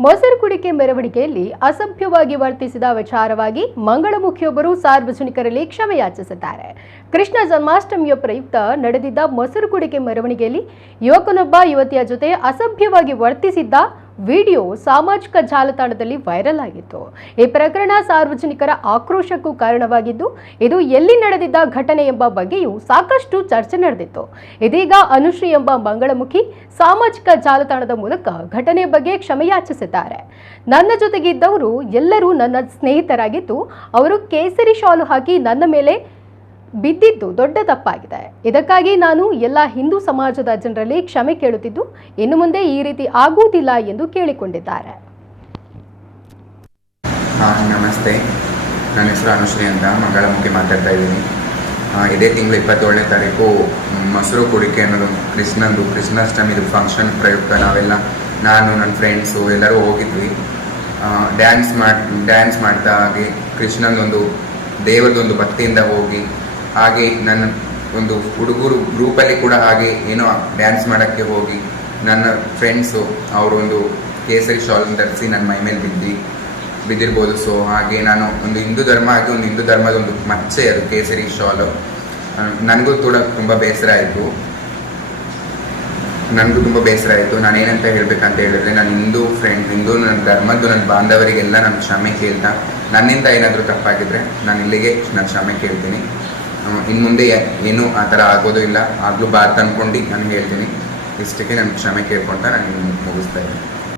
ಮೊಸರು ಕುಡಿಕೆ ಮೆರವಣಿಗೆಯಲ್ಲಿ ಅಸಭ್ಯವಾಗಿ ವರ್ತಿಸಿದ ವಿಚಾರವಾಗಿ ಮಂಗಳಮುಖಿಯೊಬ್ಬರು ಸಾರ್ವಜನಿಕರಲ್ಲಿ ಕ್ಷಮೆಯಾಚಿಸಿದ್ದಾರೆ ಕೃಷ್ಣ ಜನ್ಮಾಷ್ಟಮಿಯ ಪ್ರಯುಕ್ತ ನಡೆದಿದ್ದ ಮೊಸರು ಕುಡಿಕೆ ಮೆರವಣಿಗೆಯಲ್ಲಿ ಯುವಕನೊಬ್ಬ ಯುವತಿಯ ಜೊತೆ ಅಸಭ್ಯವಾಗಿ ವರ್ತಿಸಿದ್ದ ವಿಡಿಯೋ ಸಾಮಾಜಿಕ ಜಾಲತಾಣದಲ್ಲಿ ವೈರಲ್ ಆಗಿತ್ತು. ಈ ಪ್ರಕರಣ ಸಾರ್ವಜನಿಕರ ಆಕ್ರೋಶಕ್ಕೂ ಕಾರಣವಾಗಿದ್ದು, ಇದು ಎಲ್ಲಿ ನಡೆದಿದ್ದ ಘಟನೆ ಎಂಬ ಬಗ್ಗೆಯೂ ಸಾಕಷ್ಟು ಚರ್ಚೆ ನಡೆದಿತ್ತು. ಇದೀಗ ಅನುಶ್ರೀ ಎಂಬ ಮಂಗಳಮುಖಿ ಸಾಮಾಜಿಕ ಜಾಲತಾಣದ ಮೂಲಕ ಘಟನೆ ಬಗ್ಗೆ ಕ್ಷಮೆಯಾಚಿಸಿದ್ದಾರೆ. ನನ್ನ ಜೊತೆಗಿದ್ದವರು ಎಲ್ಲರೂ ನನ್ನ ಸ್ನೇಹಿತರಾಗಿದ್ದು, ಅವರು ಕೇಸರಿ ಶಾಲು ಹಾಕಿ ನನ್ನ ಮೇಲೆ ಬಿದ್ದಿದ್ದು ದೊಡ್ಡ ತಪ್ಪಾಗಿದೆ. ಇದಕ್ಕಾಗಿ ನಾನು ಎಲ್ಲ ಹಿಂದೂ ಸಮಾಜದ ಜನರಲ್ಲಿ ಕ್ಷಮೆ ಕೇಳುತ್ತಿದ್ದು, ಇನ್ನು ಮುಂದೆ ಈ ರೀತಿ ಆಗುವುದಿಲ್ಲ ಎಂದು ಕೇಳಿಕೊಂಡಿದ್ದಾರೆ. ನಮಸ್ತೆ. ನನ್ನ ಹೆಸರು ಅನುಶ್ರೀ ಅಂತ ಮಂಗಳಮುಖಿ ಮಾತಾಡ್ತಾ ಇದ್ದೀನಿ. ಇದೇ ತಿಂಗಳು ಇಪ್ಪತ್ತೇಳನೇ ತಾರೀಕು ಮೊಸರು ಕುಡಿಕೆ ಅನ್ನೋದು ಕೃಷ್ಣಂದು, ಕೃಷ್ಣಾಷ್ಟಮಿದು ಫಂಕ್ಷನ್ ಪ್ರಯುಕ್ತ ನಾವೆಲ್ಲ, ನಾನು, ನನ್ನ ಫ್ರೆಂಡ್ಸು ಎಲ್ಲರೂ ಹೋಗಿದ್ವಿ. ಡ್ಯಾನ್ಸ್ ಮಾಡಿ ಡ್ಯಾನ್ಸ್ ಮಾಡ್ತಾ ಹಾಗೆ ಕೃಷ್ಣಂದೊಂದು, ದೇವರದೊಂದು ಭಕ್ತಿಯಿಂದ ಹೋಗಿ ಹಾಗೆ ನನ್ನ ಒಂದು ಹುಡುಗರು ಗ್ರೂಪಲ್ಲಿ ಕೂಡ ಹಾಗೆ ಏನೋ ಡ್ಯಾನ್ಸ್ ಮಾಡೋಕ್ಕೆ ಹೋಗಿ ನನ್ನ ಫ್ರೆಂಡ್ಸು ಅವರೊಂದು ಕೇಸರಿ ಶಾಲ್ ಧರಿಸಿ ನನ್ನ ಮೈ ಮೇಲೆ ಬಿದ್ದು, ಬಿದ್ದಿರ್ಬೋದು. ಸೊ ಹಾಗೆ ನಾನು ಒಂದು ಹಿಂದೂ ಧರ್ಮ ಆಗಿ ಒಂದು ಹಿಂದೂ ಧರ್ಮದ ಒಂದು ಮಚ್ಚೆ ಅದು, ಕೇಸರಿ ಶಾಲು ನನಗೂ ಕೂಡ ತುಂಬ ಬೇಸರ ಆಯಿತು. ನನಗೂ ತುಂಬ ಬೇಸರ ಆಯಿತು. ನಾನು ಏನಂತ ಹೇಳಬೇಕಂತ ಹೇಳಿದ್ರೆ, ನಾನು ಹಿಂದೂ ಫ್ರೆಂಡ್ ಹಿಂದೂ ನನ್ನ ಧರ್ಮದ್ದು ನನ್ನ ಬಾಂಧವರಿಗೆಲ್ಲ ನಾನು ಕ್ಷಮೆ ಕೇಳ್ತಾ, ನನ್ನಿಂದ ಏನಾದರೂ ತಪ್ಪಾಗಿದ್ದರೆ ನಾನು ಇಲ್ಲಿಗೆ ನಾನು ಕ್ಷಮೆ ಕೇಳ್ತೀನಿ. ಇನ್ನು ಮುಂದೆ ಏನೂ ಆ ಥರ ಆಗೋದು ಇಲ್ಲ. ಆಗಲೂ ಬಾರ್ದು ಅಂದ್ಕೊಂಡು ನಾನು ಹೇಳ್ತೀನಿ. ಇಷ್ಟಕ್ಕೆ ನಾನು ಕ್ಷಮೆ ಕೇಳ್ಕೊಳ್ತಾ ನಾನು ಮುಗಿಸ್ತಾ ಇದ್ದೀನಿ.